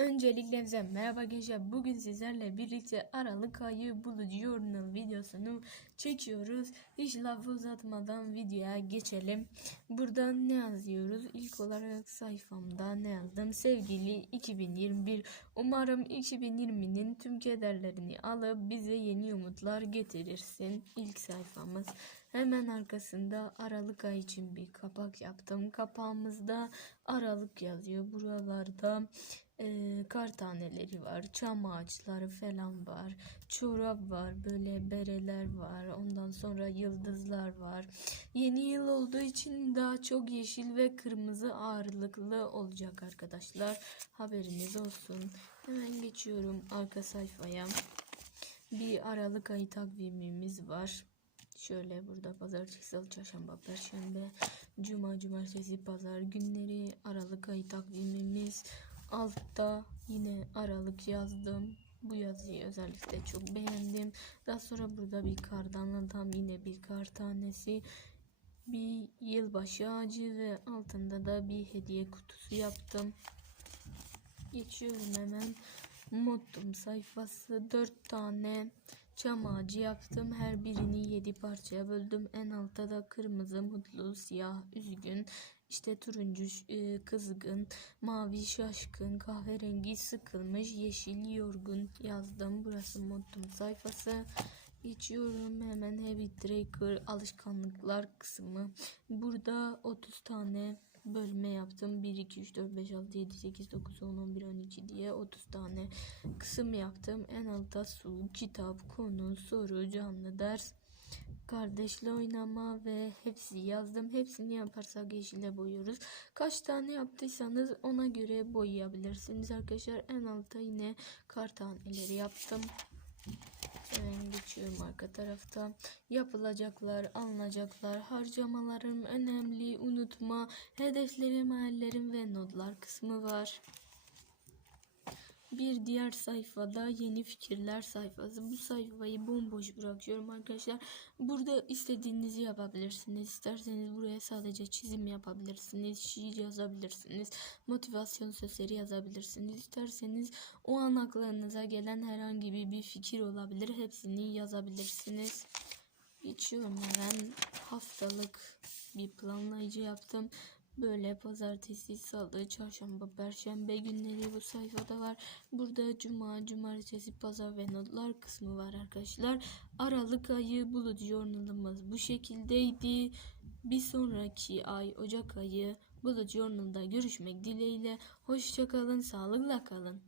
Öncelikle size merhaba gençler. Bugün sizlerle birlikte Aralık ayı Bullet Journal videosunu çekiyoruz. Hiç lafı uzatmadan videoya geçelim. Burada ne yazıyoruz? İlk olarak sayfamda ne yazdım? Sevgili 2021 Umarım 2020'nin tüm kederlerini alıp bize yeni umutlar getirirsin. İlk sayfamız. Hemen arkasında Aralık ay için bir kapak yaptım. Kapağımızda Aralık yazıyor. Buralarda e, kar taneleri var, çam ağaçları falan var, çorap var, böyle bereler var, ondan sonra yıldızlar var. Yeni yıl olduğu için daha çok yeşil ve kırmızı ağırlıklı olacak arkadaşlar. Haberiniz olsun. Hemen geçiyorum arka sayfaya. Bir Aralık ayı takvimimiz var. Şöyle burada pazartesi, salı, çarşamba, perşembe, cuma, cumartesi, pazar günleri Aralık ayı takvimimiz. Altta yine Aralık yazdım. Bu yazıyı özellikle çok beğendim. Daha sonra burada bir kardan adam yine bir kar tanesi. Bir yılbaşı ağacı ve altında da bir hediye kutusu yaptım. Geçiyorum hemen. Mottum sayfası 4 tane çam ağacı yaptım. Her birini 7 parçaya böldüm. En altta da kırmızı, mutlu, siyah, üzgün, işte turuncu, e, kızgın, mavi, şaşkın, kahverengi, sıkılmış, yeşil, yorgun yazdım. Burası mottum sayfası. Geçiyorum hemen Habit Tracker alışkanlıklar kısmı. Burada 30 tane bölme yaptım. 1, 2, 3, 4, 5, 6, 7, 8, 9, 10, 11, 12 diye 30 tane kısım yaptım. En altta su, kitap, konu, soru, canlı ders, kardeşle oynama ve hepsi yazdım. Hepsini yaparsak yeşile boyuyoruz. Kaç tane yaptıysanız ona göre boyayabilirsiniz arkadaşlar. En altta yine kar taneleri yaptım. Hemen geçiyorum arka tarafta. Yapılacaklar, alınacaklar, harcamalarım önemli, unutma, hedeflerim, hayallerim ve notlar kısmı var. Bir diğer sayfada yeni fikirler sayfası. Bu sayfayı bomboş bırakıyorum arkadaşlar. Burada istediğinizi yapabilirsiniz. İsterseniz buraya sadece çizim yapabilirsiniz. Şiir yazabilirsiniz. Motivasyon sözleri yazabilirsiniz. İsterseniz o an aklınıza gelen herhangi bir, fikir olabilir. Hepsini yazabilirsiniz. Geçiyorum hemen haftalık bir planlayıcı yaptım. Böyle pazartesi, salı, çarşamba, perşembe günleri bu sayfada var. Burada cuma, cumartesi, pazar ve notlar kısmı var arkadaşlar. Aralık ayı Bulut Journal'ımız bu şekildeydi. Bir sonraki ay Ocak ayı Bulut Journal'da görüşmek dileğiyle. Hoşçakalın, sağlıkla kalın.